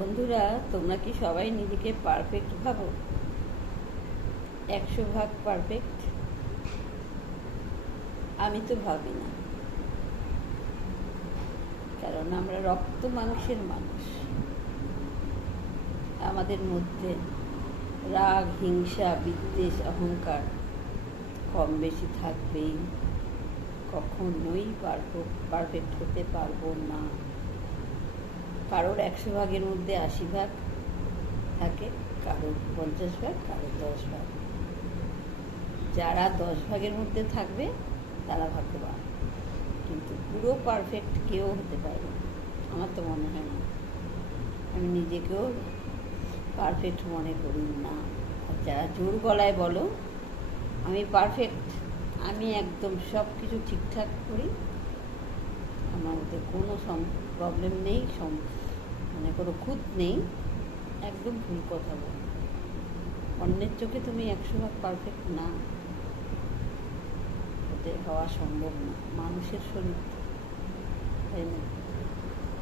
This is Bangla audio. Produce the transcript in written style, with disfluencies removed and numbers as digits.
বন্ধুরা, তোমরা কি সবাই নিজেকে পারফেক্ট ভাবো? 100 ভাগ পারফেক্ট? আমি তো ভাবি না, কারণ আমরা রক্ত মাংসের মানুষ। আমাদের মধ্যে রাগ, হিংসা, বিদ্বেষ, অহংকার কম বেশি থাকবেই। কখনোই পারফেক্ট হতে পারবো না। কারোর 100 ভাগের মধ্যে 80 ভাগ থাকে, কারোর 50 ভাগ, কারোর 10 ভাগ। যারা 10 ভাগের মধ্যে থাকবে তারা ভাগ্যবান, কিন্তু পুরো পারফেক্ট কেউ হতে পারবে না। আমার তো মনে হয় না। আমি নিজেকেও পারফেক্ট মনে করি না। আর যারা জোর গলায় বলো আমি পারফেক্ট, আমি একদম সব কিছু ঠিকঠাক করি, আমার মধ্যে কোনো প্রবলেম নেই, মানে কোনো খুঁত নেই, একদম ভুল কথা বল। অন্যের চোখে তুমি 100 ভাগ পারফেক্ট না, হতে হওয়া সম্ভব না। মানুষের শরীর, তাই না?